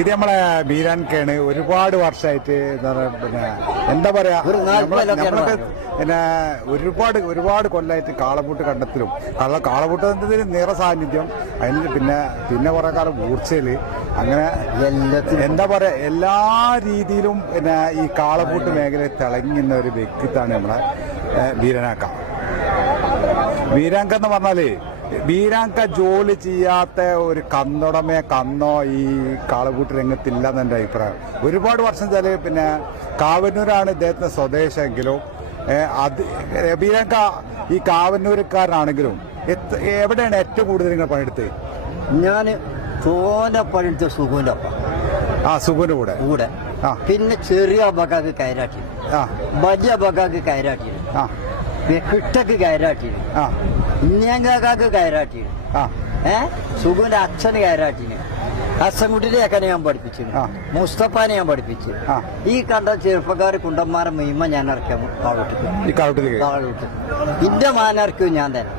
ഇത് നമ്മളെ ബീരാൻക്കാണ്. ഒരുപാട് വർഷമായിട്ട് എന്താ പറയാ നമ്മളൊക്കെ പിന്നെ ഒരുപാട് കൊല്ലമായിട്ട് കാളപൂട്ട് കണ്ടെത്തലും കാളപൂട്ടത്തിൽ നിറ സാന്നിധ്യം അതിന് പിന്നെ കുറെ കാലം ഊർച്ചയില് അങ്ങനെ എന്താ പറയാ എല്ലാ രീതിയിലും പിന്നെ ഈ കാളപൂട്ട് മേഖലയിൽ തിളങ്ങുന്ന ഒരു വ്യക്തിത്വമാണ് നമ്മളെ ബീരാൻക്ക. ബീരാൻക എന്ന് പറഞ്ഞാല് ബീരാൻക ജോലി ചെയ്യാത്ത ഒരു കന്നോ ഈ കാളപൂട്ട് രംഗത്തില്ല എന്നെ അഭിപ്രായം. ഒരുപാട് വർഷം വെച്ചാല് പിന്നെ കാവന്നൂരാണ് ഇദ്ദേഹത്തിന്റെ സ്വദേശമെങ്കിലും അത് ബീരാൻക ഈ കാവന്നൂർക്കാരനാണെങ്കിലും എവിടെയാണ് ഏറ്റവും കൂടുതൽ നിങ്ങൾ പണിയെടുത്തത്? ഞാൻ പണിയെടുത്ത സുഖുവിന്റെ സുഖുവിന്റെ കൂടെ പിന്നെ ചെറിയ അബക്കാക്ക് കയറാട്ടി, വലിയ അബക്കാക്ക് കയറാട്ടി, കിട്ടക്ക് കയറാട്ടി, ഇഞ്ഞാങ്കാക്ക് കയറാട്ടി, സുഖുവിന്റെ അച്ഛന് കയറാട്ടിന്, ഹസൻകുട്ടിയുടെ അക്കനെ ഞാൻ പഠിപ്പിച്ചു, മുസ്തഫാനെ ഞാൻ പഠിപ്പിച്ചു. ഈ കണ്ട ചെറുപ്പക്കാർ കുണ്ടന്മാരെ മീമ ഞാൻ ഇറക്കാം കാളൂട്ട്. ഇന്റെ മാനിറക്കും ഞാൻ തന്നെ.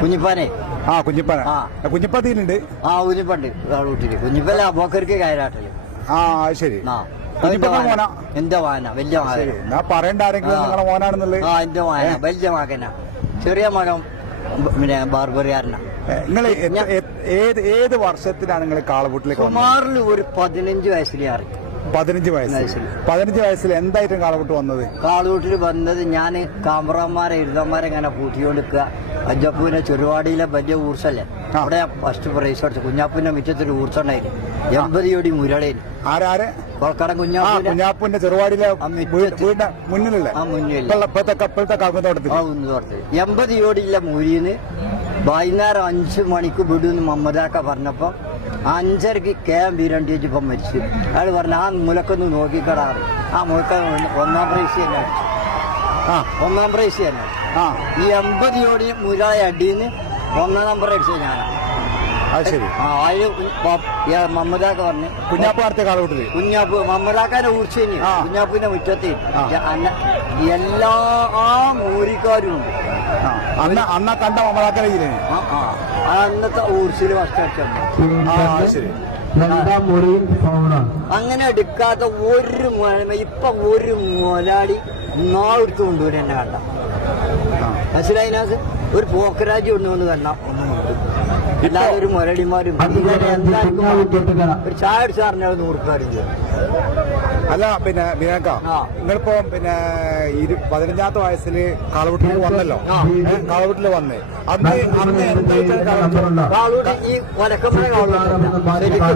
കുഞ്ഞിപ്പാനെ കുഞ്ഞിപ്പത്തിലുണ്ട്. കുഞ്ഞിപ്പണ്ട് കാളൂട്ടില്. കുഞ്ഞിപ്പല്ല അബോക്കർക്ക് കയറാട്ടല്. ശരി. എന്റെ വായന വലിയ പറയണ്ട ആരെങ്കിലും മോനാണെന്നുള്ളത്. എന്റെ വായന വലിയ മകനാ, ചെറിയ മകൻ പിന്നെ ബാർബറിയാരനാ. നിങ്ങൾ ഏത് വർഷത്തിലാണ് നിങ്ങൾ കാളപൂട്ടിലേക്ക്? സുമാറിൽ ഒരു 15 വയസ്സിൽ ഇറങ്ങി. 15 വയസ്സിൽ എന്തായിട്ടും കാളപൂട്ട് വന്നത്? കാളപൂട്ടിൽ വന്നത് ഞാൻ കാമറമാരെ എഴുതന്മാരെ ഇങ്ങനെ കൂട്ടിക്കൊടുക്കുക. അഞ്ചപ്പൂവിന്റെ ചെറുവാടിയിലെ വലിയ ഊർച്ചല്ലേ, അവിടെ ഫസ്റ്റ് പ്രൈസ് എടുത്തു. കുഞ്ഞാപ്പൂന്റെ മിറ്റത്തൊരു ഊർച്ച ഉണ്ടായിരുന്നു, 80 കോടി മുരളേന്. കൊളക്കടം കുഞ്ഞാപ്പൂന്റെ ചെറുവാടിയിലെ മുന്നിലുള്ള 80 കോടിയില്ല മൂരിന്ന് വൈകുന്നേരം 5 മണിക്ക് വിടുന്ന് മമ്മദാക്ക പറഞ്ഞപ്പോ 5:30 KM ബീരണ്ടിയേച്ച് ഇപ്പം മരിച്ചു. അയാൾ പറഞ്ഞു ആ മുലക്കൊന്ന് നോക്കിക്കടാറ്. ആ മുലക്ക 1ാം പ്രൈസ് തന്നെ അടിച്ചു. 1ാം പ്രൈസ് തന്നെ. ഈ 80 കോടി മുരായ അടിന്ന് 1ാം നമ്പർ അടിച്ചത് ഞാനാണ്. മമ്മദാക്ക പറഞ്ഞു കുഞ്ഞാപ്പ് നടത്തിയ കാളപൂട്ടില് കുഞ്ഞാപ്പ് മമ്മദാക്കാന്റെ ഊർച്ച തന്നെ. കുഞ്ഞാപ്പിന്റെ മുറ്റത്ത് എല്ലാ മൂരിക്കാരും ഉണ്ട്. അന്ന കണ്ട മമ്മദാക്കയില്ലേ? അന്നത്തെ ഊർച്ചയില് അങ്ങനെ എടുക്കാത്ത ഒരു ഇപ്പൊ ഒരു മുതലാളി നാളെടുത്ത് കൊണ്ടുവരും എന്നെ കണ്ട. മനസ്സിലായിനാസ് ഒരു പോക്കരാജി കൊണ്ടുകൊണ്ട് കണ്ട എല്ലാവരും ഒരു മുരളിമാരും ഒരു ചായ അടിച്ചാറിന് 100 രൂപ. അല്ല പിന്നെ ബീരാൻക, നിങ്ങളിപ്പോ പിന്നെ 15ാമത്തെ വയസ്സില് കാളപൂട്ടിൽ വന്നല്ലോ. കാളപൂട്ടിൽ വന്നേ അന്ന് കാളൂട്ട് ഈ വലക്കമ്പഴ കാളൂട്ട്